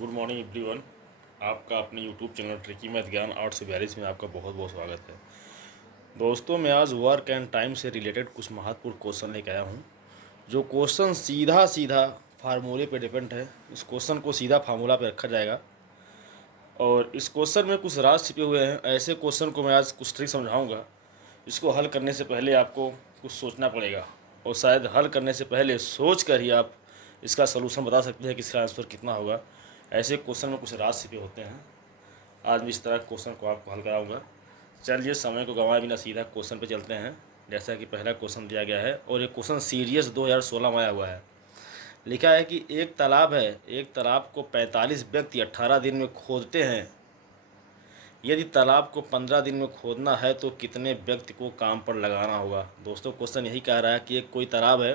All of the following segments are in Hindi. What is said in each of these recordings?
Good morning everyone. आपका अपने यूट्यूब चैनल ट्रिकी मैथ ज्ञान 842 में आपका बहुत बहुत स्वागत है। दोस्तों, मैं आज वर्क एंड टाइम से रिलेटेड कुछ महत्वपूर्ण क्वेश्चन लेकर आया हूँ। जो क्वेश्चन सीधा सीधा फार्मूले पे डिपेंड है, इस क्वेश्चन को सीधा फार्मूला पे रखा जाएगा और इस क्वेश्चन में कुछ राज छिपे हुए हैं। ऐसे क्वेश्चन को मैं आज कुछ ट्रिक समझाऊँगा। इसको हल करने से पहले आपको कुछ सोचना पड़ेगा और शायद हल करने से पहले सोच कर ही आप इसका सलूशन बता सकते हैं कि इसका आंसर कितना होगा। ऐसे क्वेश्चन में कुछ राज छिपे होते हैं। आज मैं इस तरह क्वेश्चन को आपको हल कराऊंगा। चलिए समय को गंवाए बिना सीधा क्वेश्चन पे चलते हैं। जैसा कि पहला क्वेश्चन दिया गया है और ये क्वेश्चन सीरियस 2016 में आया हुआ है। लिखा है कि एक तालाब है, एक तालाब को 45 व्यक्ति 18 दिन में खोदते हैं। यदि तालाब को 15 दिन में खोदना है तो कितने व्यक्ति को काम पर लगाना होगा। दोस्तों, क्वेश्चन यही कह रहा है कि एक कोई तालाब है,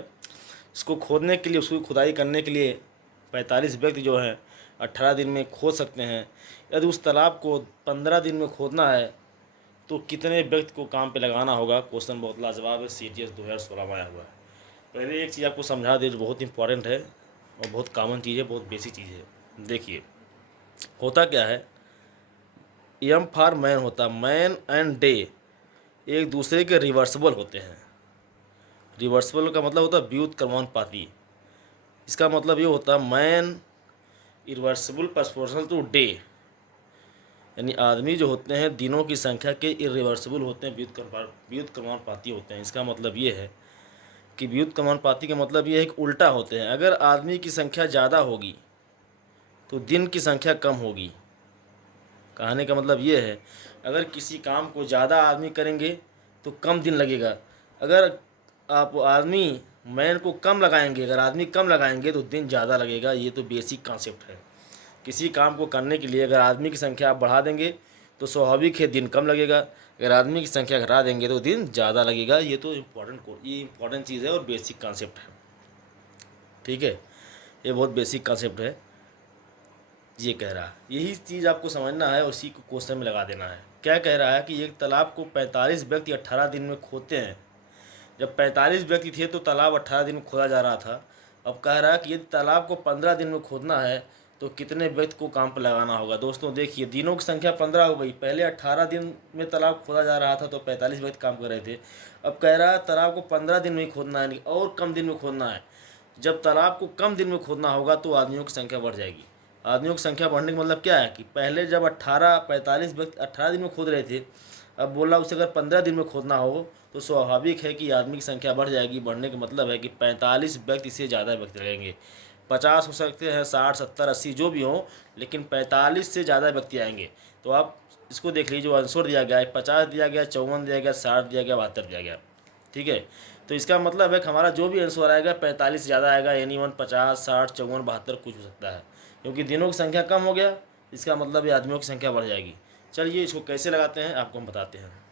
इसको खोदने के लिए, उसकी खुदाई करने के लिए 45 व्यक्ति जो हैं 18 दिन में खोद सकते हैं। यदि उस तालाब को 15 दिन में खोदना है तो कितने व्यक्ति को काम पे लगाना होगा। क्वेश्चन बहुत लाजवाब है, सीटीएस 2016 में आया हुआ है। पहले एक चीज़ आपको समझा दे जो बहुत इंपॉर्टेंट है और बहुत कॉमन चीज़ है, बहुत बेसिक चीज़ है। देखिए होता क्या है, एम फॉर मैन होता, मैन एंड डे एक दूसरे के रिवर्सिबल होते हैं। रिवर्सिबल का मतलब होता है व्युत्क्रमानुपाती। इसका मतलब ये होता है man irreversible proportional to day, यानी आदमी जो होते हैं दिनों की संख्या के इरिवर्सिबल होते हैं, व्युत्क्रमानुपाती होते हैं। इसका मतलब ये है कि व्युत्क्रमानुपाती का मतलब ये है कि उल्टा होते हैं। अगर आदमी की संख्या ज़्यादा होगी तो दिन की संख्या कम होगी। कहने का मतलब ये है, अगर किसी काम को ज़्यादा आदमी करेंगे तो कम दिन लगेगा। अगर आप आदमी मैन को कम लगाएंगे, अगर आदमी कम लगाएंगे तो दिन ज़्यादा लगेगा। ये तो बेसिक कॉन्सेप्ट है। किसी काम को करने के लिए अगर आदमी की संख्या आप बढ़ा देंगे तो स्वाभाविक है दिन कम लगेगा, अगर आदमी की संख्या घटा देंगे तो दिन ज़्यादा लगेगा। ये तो इम्पॉर्टेंट चीज़ है और बेसिक कॉन्सेप्ट है। ठीक है, ये बहुत बेसिक कॉन्सेप्ट है। ये कह रहा है, यही चीज़ आपको समझना है और इसी को क्वेश्चन में लगा देना है। क्या कह रहा है कि एक तालाब को 45 व्यक्ति 18 दिन में खोदते हैं। जब 45 व्यक्ति थे तो तालाब 18 दिन में खोदा जा रहा था। अब कह रहा है कि यदि तालाब को 15 दिन में खोदना है तो कितने व्यक्ति को काम पर लगाना होगा। दोस्तों देखिए, दिनों की संख्या 15 हो गई। पहले 18 दिन में तालाब खोदा जा रहा था तो 45 व्यक्ति काम कर रहे थे। अब कह रहा है तालाब को 15 दिन में ही खोदना है और कम दिन में खोदना है। जब तालाब को कम दिन में खोदना होगा तो आदमियों की संख्या बढ़ जाएगी। आदमियों की संख्या बढ़ने का मतलब क्या है कि पहले जब 45 व्यक्ति 18 दिन में खोद रहे थे, अब बोल रहा उसे अगर 15 दिन में खोदना हो तो स्वाभाविक है कि आदमी की संख्या बढ़ जाएगी। बढ़ने का मतलब है कि 45 व्यक्ति से ज़्यादा व्यक्ति लगेंगे। 50 हो सकते हैं, 60, 70, 80 जो भी हो, लेकिन 45 से ज़्यादा व्यक्ति आएंगे। तो आप इसको देख लीजिए, जो आंसर दिया गया है 50 दिया गया, 54 दिया गया, 60 दिया गया, 72 दिया गया। ठीक है, तो इसका मतलब है कि हमारा जो भी आंसर आएगा 45 से ज़्यादा आएगा। यानी 50, 60, 54, 72 कुछ हो सकता है, क्योंकि दिनों की संख्या कम हो गया। इसका मतलब ये आदमियों की संख्या बढ़ जाएगी। चलिए इसको कैसे लगाते हैं आपको हम बताते हैं।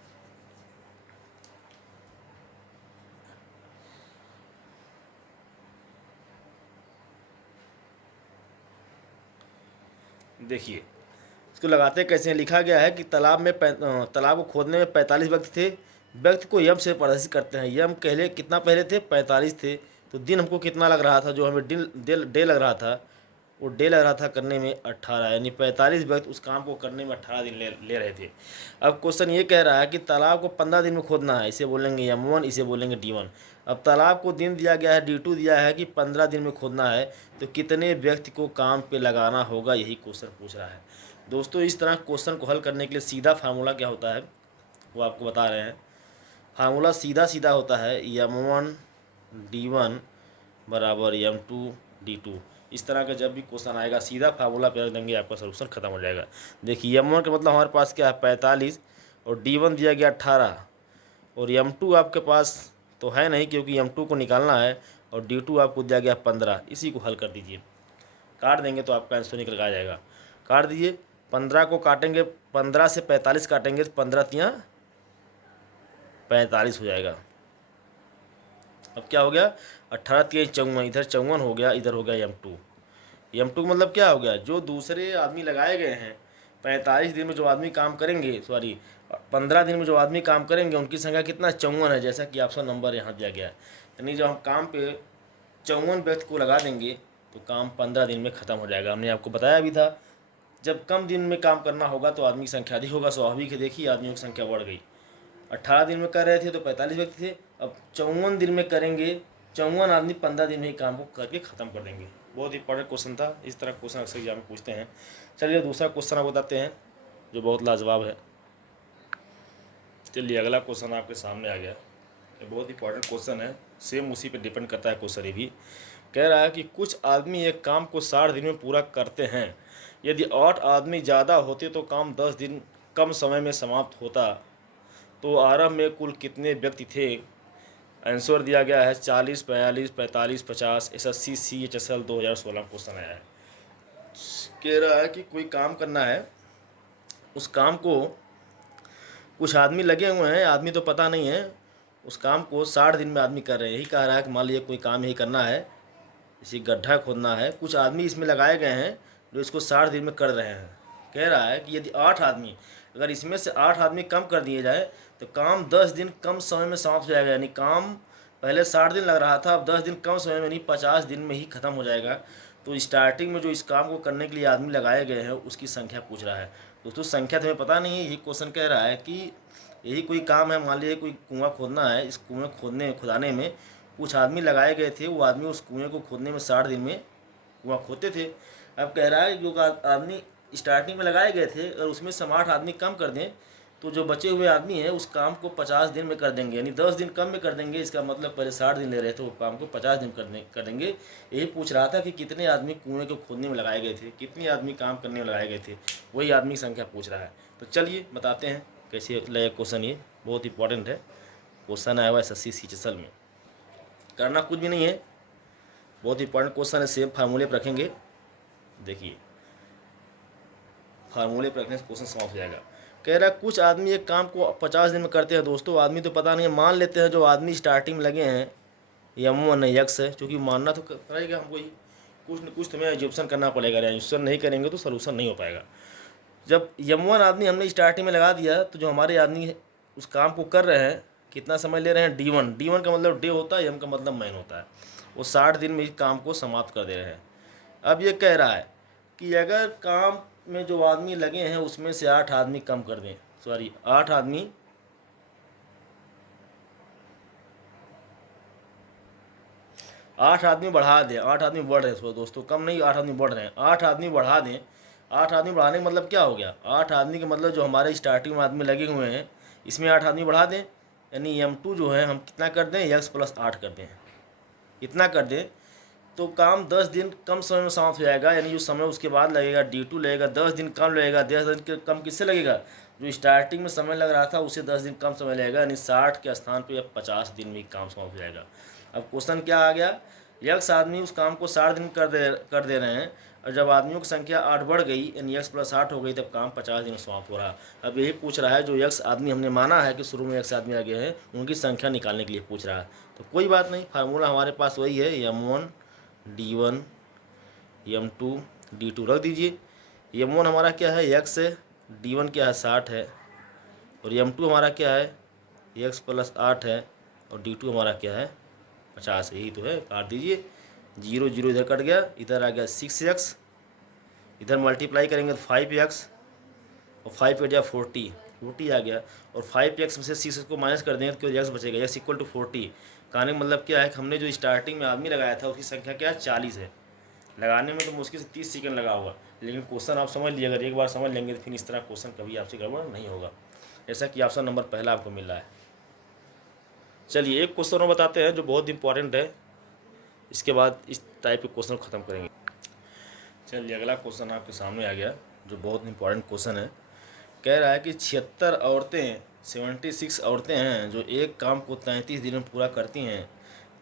देखिए इसको लगाते कैसे हैं। लिखा गया है कि तालाब को खोदने में 45 व्यक्ति थे। व्यक्ति को यम से प्रदर्शित करते हैं। यम पहले कितना पहले थे, 45 थे। तो दिन हमको कितना लग रहा था, जो हमें डे लग रहा था, वो डे लग रहा था करने में 18, यानी 45 व्यक्ति उस काम को करने में 18 दिन ले रहे थे। अब क्वेश्चन ये कह रहा है कि तालाब को 15 दिन में खोदना है। इसे बोलेंगे M1, इसे बोलेंगे D1। अब तालाब को दिन दिया गया है, D2 दिया है कि 15 दिन में खोदना है, तो कितने व्यक्ति को काम पे लगाना होगा, यही क्वेश्चन पूछ रहा है। दोस्तों, इस तरह क्वेश्चन को हल करने के लिए सीधा फार्मूला क्या होता है वो आपको बता रहे हैं। फार्मूला सीधा सीधा होता है M1 D1 बराबर M2 D2। इस तरह का जब भी क्वेश्चन आएगा सीधा फार्मूला पे रख देंगे, आपका सलूशन खत्म हो जाएगा। देखिए M1 का मतलब हमारे पास क्या है 45 और D1 दिया गया 18 और M2 आपके पास तो है नहीं क्योंकि M2 को निकालना है और D2 आपको दिया गया 15। इसी को हल कर दीजिए, काट देंगे तो आपका आंसर निकल आ जाएगा। काट दीजिए, 15 को काटेंगे, 15 से 45 काटेंगे तो 15 तियाँ 45 हो जाएगा। अब क्या हो गया, 18 तियाँ 54, इधर 54 हो गया, इधर हो गया M2। M2 मतलब क्या हो गया, जो दूसरे आदमी लगाए गए हैं 45 दिन में जो आदमी काम करेंगे, सॉरी 15 दिन में जो आदमी काम करेंगे उनकी संख्या कितना 54 है, जैसा कि ऑप्शन नंबर यहाँ दिया गया है। यानी जब हम काम पे 54 व्यक्ति को लगा देंगे तो काम 15 दिन में ख़त्म हो जाएगा। हमने आपको बताया भी था, जब कम दिन में काम करना होगा तो आदमी की संख्या अधिक होगा। स्वाभाविक है, देखिए आदमियों की संख्या बढ़ गई। 18 दिन में कर रहे थे तो 45 व्यक्ति थे, अब 54 दिन में करेंगे। 54 आदमी 15 दिन में ही काम को करके ख़त्म कर देंगे। बहुत इंपॉर्टेंट क्वेश्चन था, इस तरह क्वेश्चन अक्सर एग्जाम में पूछते हैं। चलिए दूसरा क्वेश्चन आप बताते हैं जो बहुत लाजवाब है। चलिए अगला क्वेश्चन आपके सामने आ गया, ये बहुत इंपॉर्टेंट क्वेश्चन है, सेम उसी पे डिपेंड करता है क्वेश्चन। ये भी कह रहा है कि कुछ आदमी एक काम को 60 दिन में पूरा करते हैं। यदि 8 आदमी ज़्यादा होते तो काम 10 दिन कम समय में समाप्त होता। तो आरंभ में कुल कितने व्यक्ति थे? आंसर दिया गया है 40, 42, 45, 50। SSC CHSL 2016 क्वेश्चन आया है। कह रहा है कि कोई काम करना है, उस काम को कुछ आदमी लगे हुए हैं, आदमी तो पता नहीं है, उस काम को 60 दिन में आदमी कर रहे हैं। यही कह रहा है कि मान लीजिए कोई काम यही करना है, इसी गड्ढा खोदना है, कुछ आदमी इसमें लगाए गए हैं जो इसको 60 दिन में कर रहे हैं। कह रहा है कि यदि 8 आदमी, अगर इसमें से 8 आदमी कम कर दिए जाए तो काम 10 दिन कम समय में समाप्त हो जाएगा। यानी काम पहले 60 दिन लग रहा था, अब 10 दिन कम समय में, नहीं 50 दिन में ही ख़त्म हो जाएगा। तो स्टार्टिंग में जो इस काम को करने के लिए आदमी लगाए गए हैं उसकी संख्या पूछ रहा है। दोस्तों संख्या तुम्हें पता नहीं है, यही क्वेश्चन कह रहा है कि यही कोई काम है, मान लीजिए कोई कुआं खोदना है, इस कुएं खुदाने में कुछ आदमी लगाए गए थे, वो आदमी उस कुएं को खोदने में 60 दिन में कुआं खोदते थे। अब कह रहा है जो आदमी स्टार्टिंग में लगाए गए थे, अगर उसमें से 8 आदमी कम कर दें तो जो बचे हुए आदमी हैं उस काम को 50 दिन में कर देंगे, यानी 10 दिन कम में कर देंगे। इसका मतलब पहले 60 दिन ले रहे थे, वो काम को 50 दिन कर देंगे। यही पूछ रहा था कि कितने आदमी कुएं को खोदने में लगाए गए थे, कितने आदमी काम करने में लगाए गए थे, वही आदमी की संख्या पूछ रहा है। तो चलिए बताते हैं कैसे लगे क्वेश्चन। ये बहुत इंपॉर्टेंट है, क्वेश्चन आया हुआ SSC CHSL में। करना कुछ भी नहीं है, बहुत इंपॉर्टेंट क्वेश्चन है, सेम फार्मूले पर रखेंगे। देखिए फार्मूले पर रखने से क्वेश्चन समाप्त हो जाएगा। कह रहा है कुछ आदमी एक काम को 50 दिन में करते हैं। दोस्तों आदमी तो पता नहीं है, मान लेते हैं जो आदमी स्टार्टिंग में लगे हैं M1 यक्स है, क्योंकि मानना तो पड़ेगा हमको ही, कुछ न कुछ तुम्हें एज्यूप्शन करना पड़ेगा। एज्यूप्शन नहीं करेंगे तो सोल्यूशन नहीं हो पाएगा। जब M1 आदमी हमने स्टार्टिंग में लगा दिया तो जो हमारे आदमी उस काम को कर रहे हैं कितना समय ले रहे हैं, D1 का मतलब डे होता है, M का मतलब मैन होता है, वो 60 दिन में इस काम को समाप्त कर दे रहे हैं। अब ये कह रहा है कि अगर काम में जो आदमी लगे हैं उसमें से 8 आदमी कम कर दें, 8 आदमी 8 आदमी बढ़ा दें, 8 आदमी बढ़ रहे हैं दोस्तों, कम नहीं 8 आदमी बढ़ रहे हैं, 8 आदमी बढ़ा दें। 8 आदमी बढ़ाने का मतलब क्या हो गया, 8 आदमी का मतलब जो हमारे स्टार्टिंग में आदमी लगे हुए हैं इसमें 8 आदमी बढ़ा दें, यानी M2 जो है हम कितना कर दें, x + 8 कर दें, इतना कर दें तो काम 10 दिन कम समय में समाप्त हो जाएगा। यानी जो समय उसके बाद लगेगा D2 लगेगा, 10 दिन कम लगेगा। 10 दिन कम किससे लगेगा, जो स्टार्टिंग में समय लग रहा था उससे 10 दिन कम समय लगेगा, यानी 60 के स्थान पे अब 50 दिन में काम समाप्त हो जाएगा। अब क्वेश्चन क्या आ गया, यक्स आदमी उस काम को 60 दिन कर दे रहे हैं, और जब आदमियों की संख्या 8 बढ़ गई यानी x + 8 हो गई, तब काम 50 दिन में समाप्त हो रहा। अब यही पूछ रहा है, जो यक्स आदमी हमने माना है कि शुरू में यक्स आदमी लगे हैं उनकी संख्या निकालने के लिए पूछ रहा है। तो कोई बात नहीं, फार्मूला हमारे पास वही है, M1 D1 M2 D2 रख दीजिए। M1 हमारा क्या है, x है, D1 क्या है 60 है, और M2 हमारा क्या है x + 8 है, और D2 हमारा क्या है 50 है। यही तो है, काट दीजिए, 0 0 इधर कट गया, इधर आ गया 6x, इधर मल्टीप्लाई करेंगे तो 5x, और 5 कट गया 40 आ गया, और 5x में से 6 को माइनस कर देंगे तो x बचेगा, x = 40। कहने का मतलब क्या है कि हमने जो स्टार्टिंग में आदमी लगाया था उसकी संख्या क्या है 40 है। लगाने में तो मुश्किल से 30 सेकंड लगा होगा, लेकिन क्वेश्चन आप समझ लीजिए, अगर एक बार समझ लेंगे तो फिर इस तरह क्वेश्चन कभी आपसे गड़बड़ नहीं होगा, जैसा कि ऑप्शन नंबर पहला आपको मिल रहा है। चलिए एक क्वेश्चन और बताते हैं जो बहुत इंपॉर्टेंट है, इसके बाद इस टाइप के क्वेश्चन ख़त्म करेंगे। चलिए अगला क्वेश्चन आपके सामने आ गया जो बहुत इंपॉर्टेंट क्वेश्चन है। कह रहा है कि 76 औरतें हैं जो एक काम को 33 दिन में पूरा करती हैं।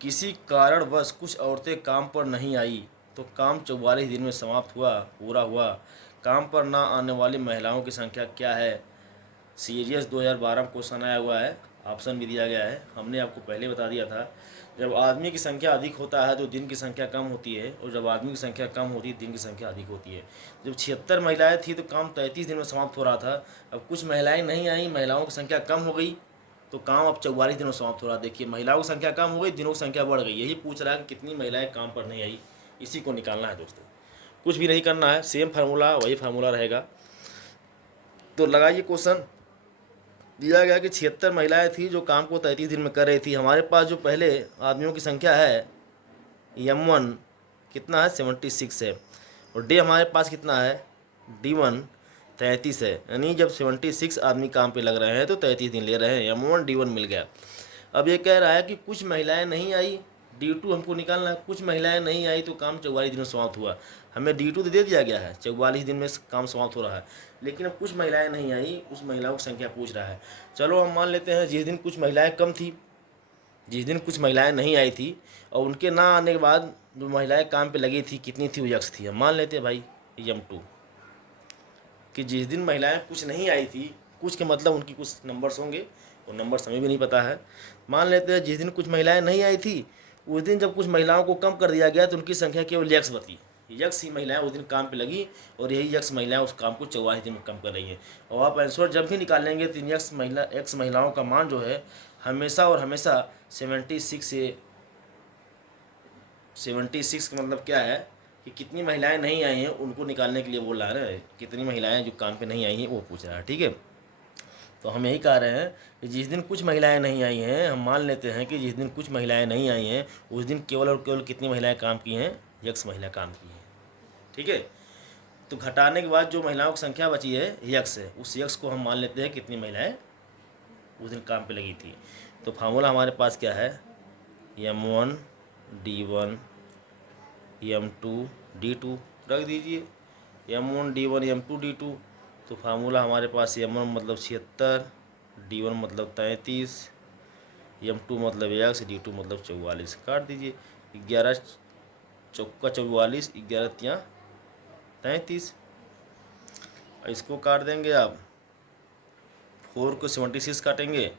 किसी कारणवश कुछ औरतें काम पर नहीं आई तो काम 44 दिन में समाप्त पूरा हुआ। काम पर ना आने वाली महिलाओं की संख्या क्या है। सीरियस 2012 में क्वेश्चन आया हुआ है, ऑप्शन भी दिया गया है। हमने आपको पहले बता दिया था, जब आदमी की संख्या अधिक होता है तो दिन की संख्या कम होती है, और जब आदमी की संख्या कम होती है दिन की संख्या अधिक होती है। जब 76 महिलाएं थी तो काम 33 दिन में समाप्त हो रहा था। अब कुछ महिलाएं नहीं आई, महिलाओं की संख्या कम हो गई तो काम अब 44 दिन में समाप्त हो रहा है। देखिए महिलाओं की संख्या कम हो गई, दिनों की संख्या बढ़ गई। यही पूछ रहा है कि कितनी महिलाएं काम पर नहीं आई, इसी को निकालना है दोस्तों, कुछ भी नहीं करना है, सेम फार्मूला वही फार्मूला रहेगा। तो लगाइए क्वेश्चन। दिया गया कि 76 महिलाएं थी जो काम को 33 दिन में कर रही थी। हमारे पास जो पहले आदमियों की संख्या है M1 कितना है 76 है, और D हमारे पास कितना है D1 33 है। यानी जब 76 आदमी काम पे लग रहे हैं तो 33 दिन ले रहे हैं, M1 D1 मिल गया। अब ये कह रहा है कि कुछ महिलाएं नहीं आई, D2 हमको निकालना है। कुछ महिलाएं नहीं आई तो काम 44 दिन में समाप्त हुआ। हमें D2 तो दे दिया गया है, 44 दिन में काम समाप्त हो रहा है, लेकिन अब कुछ महिलाएं नहीं आई, उस महिलाओं की संख्या पूछ रहा है। चलो हम मान लेते हैं जिस दिन कुछ महिलाएं कम थी, जिस दिन कुछ महिलाएं नहीं आई थी, और उनके ना आने के बाद जो महिलाएं काम पे लगी थी कितनी थी, वो यक्स थी। हम मान लेते हैं भाई M2 कि जिस दिन महिलाएं कुछ नहीं आई थी, कुछ के मतलब उनकी कुछ नंबर्स होंगे, और नंबर्स हमें भी नहीं पता है। मान लेते हैं जिस दिन कुछ महिलाएं नहीं आई थी, उस दिन जब कुछ महिलाओं को कम कर दिया गया तो उनकी संख्या केवल यक्स बची। यक्स ही महिलाएं उस दिन काम पे लगी, और यही यक्स महिलाएं उस काम को 44 दिन में कम कर रही हैं। और आप आंसर जब भी निकालेंगे तो एक्स महिलाओं का मान जो है हमेशा और हमेशा 76 का मतलब क्या है कि कितनी महिलाएं नहीं आई हैं उनको निकालने के लिए बोल रहा है, कितनी महिलाएं जो काम पे नहीं आई हैं वो पूछ रहा है। ठीक है, तो हम यही कह रहे हैं कि जिस दिन कुछ महिलाएं नहीं आई हैं, हम मान लेते हैं कि जिस दिन कुछ महिलाएं नहीं आई हैं उस दिन केवल और केवल कितनी महिलाएं काम की हैं, यक्स महिला काम की हैं। ठीक है, तो घटाने के बाद जो महिलाओं की संख्या बची है यक्स है, उस यक्स को हम मान लेते हैं कितनी महिलाएं उस दिन काम पे लगी थी। तो फार्मूला हमारे पास क्या है, M1 D1 M2 D2 रख दीजिए, M1 D1 M2 D2। तो फार्मूला हमारे पास M1 मतलब 76, D1 मतलब 33, M2 मतलब यक्स, D2 मतलब 44। काट दीजिए, 11 चौका 44, 11 तियाँ 33। इसको काट देंगे आप, 4 को 76 काटेंगे,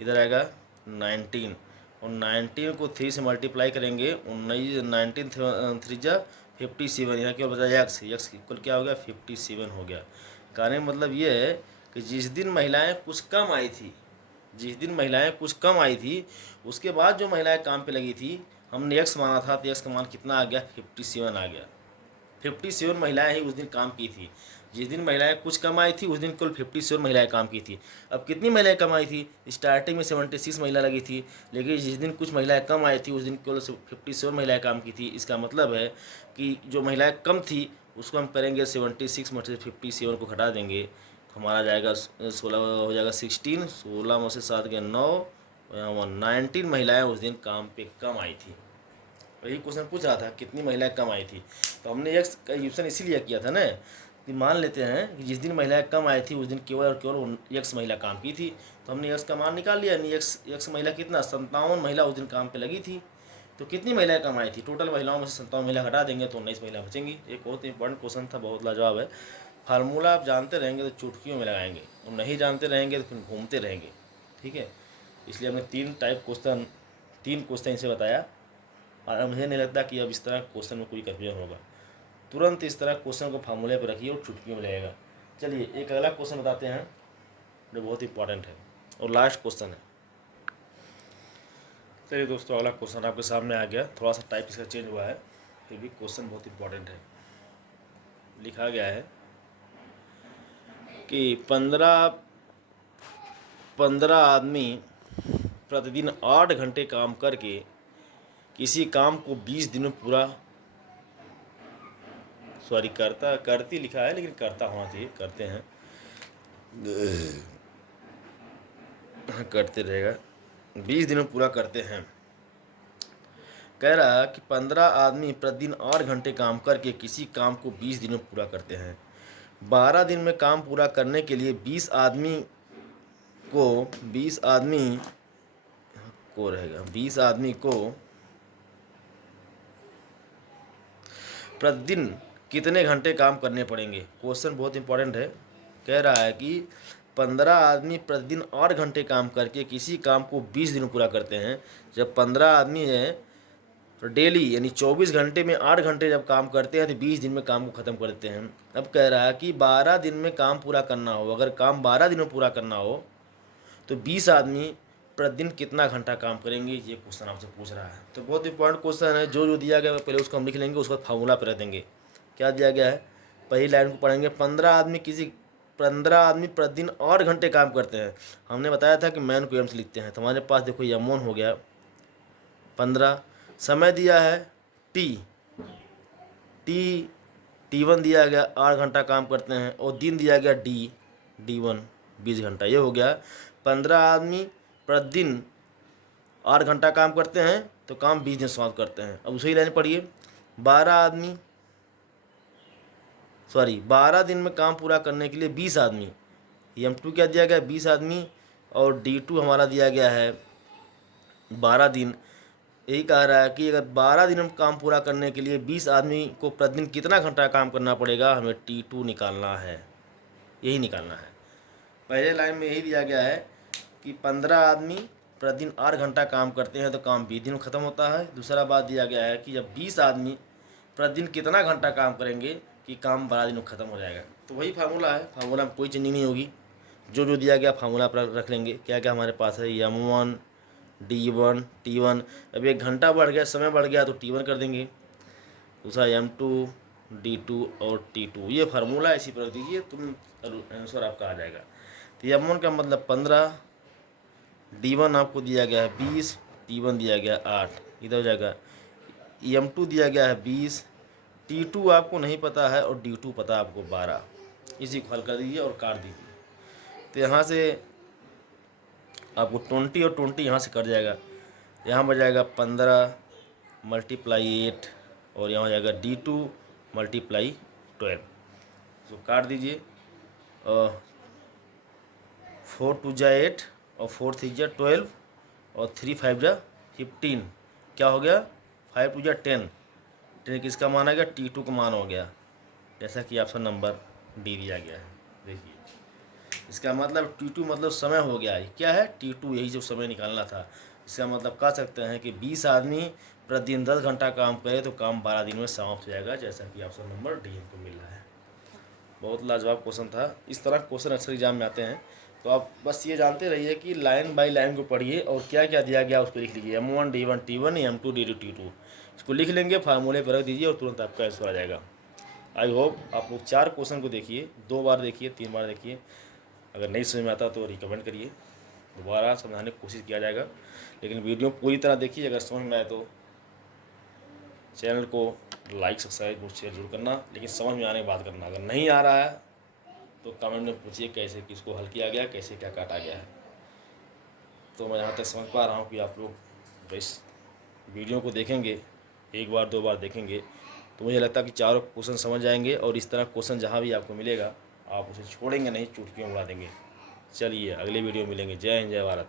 इधर आएगा 19, और 19 को 3 से मल्टीप्लाई करेंगे, 19 3 57, यहाँ केवल बचा यक्स, यक्स इक्वल क्या हो गया 57 हो गया। कहने का मतलब ये है कि जिस दिन महिलाएं कुछ कम आई थी, जिस दिन महिलाएं कुछ कम आई थी उसके बाद जो महिलाएं काम पे लगी थी हमने यक्स माना था, तो यक्स का मान कितना आ गया 57 आ गया। 57 महिलाएं ही उस दिन काम की थी। जिस दिन महिलाएं कुछ कम आई थी उस दिन कुल 57 महिलाएं काम की थी। अब कितनी महिलाएं कम आई थी, स्टार्टिंग में 76 महिला लगी थी, लेकिन जिस दिन कुछ महिलाएं कम आई थी उस दिन केवल 57 महिलाएं काम की थी। इसका मतलब है कि जो महिलाएं कम थी उसको हम करेंगे 76 में से 57 को घटा देंगे, तो हमारा जाएगा 16 हो जाएगा 16, 16 में से 7 गया 9, 19 महिलाएँ उस दिन काम पे कम आई थी। वही क्वेश्चन पूछ रहा था कितनी महिलाएं कम आई थी, तो हमने यक्स का यूज़न इसीलिए किया था ना कि मान लेते हैं कि जिस दिन महिलाएं कम आई थी उस दिन केवल और केवल यक्स महिला काम की थी, तो हमने यक्स का मान निकाल लिया। यानी यक्स महिला कितना 57 महिला उस दिन काम पे लगी थी। तो कितनी महिलाएं कम आई थी, टोटल महिलाओं में से 57 महिला घटा देंगे तो 19 महिला बचेंगी। एक बहुत इंपॉर्टेंट क्वेश्चन था, बहुत लाजवाब है। फार्मूला आप जानते रहेंगे तो चुटकियों में लगाएंगे, और नहीं जानते रहेंगे तो फिर घूमते रहेंगे। ठीक है, इसलिए हमने 3 क्वेश्चन इसे बताया, और मुझे नहीं लगता कि अब इस तरह क्वेश्चन में कोई कन्फ्यूजन होगा। तुरंत इस तरह क्वेश्चन को फार्मूले पर रखिए और चुटकियों में लगेगा। चलिए एक अगला क्वेश्चन बताते हैं जो बहुत इंपॉर्टेंट है और लास्ट क्वेश्चन है। चलिए दोस्तों अगला क्वेश्चन आपके सामने आ गया, थोड़ा सा टाइप इसका चेंज हुआ है, फिर भी क्वेश्चन बहुत इंपॉर्टेंट है। लिखा गया है कि 15 आदमी प्रतिदिन 8 घंटे काम करके किसी काम को 20 दिन में पूरा करती लिखा है लेकिन करता होना चाहिए, करते हैं करते रहेगा, 20 दिन में पूरा करते हैं। कह रहा कि 15 आदमी प्रतिदिन 8 घंटे काम करके किसी काम को 20 दिन में पूरा करते हैं। 12 दिन में काम पूरा करने के लिए 20 आदमी को प्रतिदिन कितने घंटे काम करने पड़ेंगे। क्वेश्चन बहुत इंपॉर्टेंट है। कह रहा है कि 15 आदमी प्रतिदिन 8 घंटे काम करके किसी काम को 20 दिन में पूरा करते हैं। जब 15 आदमी है तो डेली यानी 24 घंटे में 8 घंटे जब काम करते हैं तो 20 दिन में काम को ख़त्म कर देते हैं। अब कह रहा है कि 12 दिन में काम पूरा करना हो, अगर काम 12 दिन में पूरा करना हो तो 20 आदमी प्रतिदिन कितना घंटा काम करेंगे, ये क्वेश्चन आपसे पूछ रहा है। तो बहुत इंपॉर्टेंट क्वेश्चन है। जो दिया गया है पहले उसको हम लिख लेंगे, उसके बाद फार्मूला पर रख देंगे। क्या दिया गया है, पहली लाइन को पढ़ेंगे। 15 आदमी प्रतिदिन 8 घंटे काम करते हैं। हमने बताया था कि मैन को एम से लिखते हैं। तो हमारे पास देखो यमोन हो गया 15, समय दिया है टी T1 दिया गया 8 घंटा काम करते हैं, और दिन दिया गया D1 20 घंटा। ये हो गया 15 आदमी प्रतिदिन 8 घंटा काम करते हैं तो काम 20 दिन समाप्त करते हैं। अब उसी लाइन पढ़िए। 12 दिन में काम पूरा करने के लिए 20 आदमी, M2 क्या दिया गया 20 आदमी, और D2 हमारा दिया गया है 12 दिन। यही कह रहा है कि अगर 12 दिन में काम पूरा करने के लिए 20 आदमी को प्रतिदिन कितना घंटा काम करना पड़ेगा, हमें T2 निकालना है, यही निकालना है। पहले लाइन में यही दिया गया है कि 15 आदमी प्रतिदिन 8 घंटा काम करते हैं तो काम 20 दिन में ख़त्म होता है। दूसरा बात दिया गया है कि जब 20 आदमी प्रतिदिन कितना घंटा काम करेंगे कि काम 12 दिन में ख़त्म हो जाएगा। तो वही फार्मूला है, फार्मूला में कोई चेंजिंग नहीं होगी। जो दिया गया फार्मूला पर रख लेंगे। क्या क्या हमारे पास है, M1 D1 T1। अब 1 घंटा बढ़ गया, समय बढ़ गया तो T1 कर देंगे। दूसरा M2 D2 और T2। ये फार्मूला इसी पर रख दीजिए, तुम आंसर आपका आ जाएगा। तो M1 का मतलब 15, D1 आपको दिया गया है 20, T1 दिया गया 8, इधर हो जाएगा। M2 दिया गया है 20, T2 आपको नहीं पता है, और D2 पता है आपको 12। इसी को हल कर दीजिए और काट दीजिए। तो यहाँ से आपको 20 और 20 यहाँ से कट जाएगा। यहाँ बच जाएगा 15 × 8, और यहाँ हो जाएगा D2 × 12। तो काट दीजिए। 4 × 2 = 8, और 4 × 3 = 12, और 3 × 5 = 15। क्या हो गया, 5 × 2 = 10। 10 किसका मान आ गया, T2 का मान हो गया, जैसा कि ऑप्शन नंबर डी दिया गया है। देखिए इसका मतलब T2 मतलब समय हो गया है। क्या है, T2 यही जो समय निकालना था। इसका मतलब कह सकते हैं कि 20 आदमी प्रतिदिन 10 घंटा काम करे तो काम 12 दिन में समाप्त हो जाएगा, जैसा कि ऑप्शन नंबर डी को मिल रहा है। बहुत लाजवाब क्वेश्चन था। इस तरह क्वेश्चन अक्सर एग्जाम में आते हैं। तो आप बस ये जानते रहिए कि लाइन बाय लाइन को पढ़िए और क्या क्या दिया गया उस पर लिख लीजिए। M1 D1 T1, M2 D2 T2, इसको लिख लेंगे, फार्मूले पर रख दीजिए और तुरंत आपका आंसर आ जाएगा। आई होप आप लोग 4 क्वेश्चन को देखिए, 2 बार देखिए, 3 बार देखिए। अगर नहीं समझ में आता तो रिकमेंड करिए, दोबारा समझाने की कोशिश किया जाएगा। लेकिन वीडियो पूरी तरह देखिए। अगर समझ में आए तो चैनल को लाइक सब्सक्राइब और शेयर जरूर करना, लेकिन समझ में आने की बात करना। अगर नहीं आ रहा है तो कमेंट में पूछिए कैसे किसको हल किया गया, कैसे क्या काटा गया है। तो मैं यहाँ तक समझ पा रहा हूँ कि आप लोग इस वीडियो को देखेंगे, 1 बार 2 बार देखेंगे तो मुझे लगता है कि चारों क्वेश्चन समझ जाएंगे। और इस तरह क्वेश्चन जहाँ भी आपको मिलेगा आप उसे छोड़ेंगे नहीं, चुटकियों उड़ा देंगे। चलिए अगले वीडियो मिलेंगे। जय हिंद, जय भारत।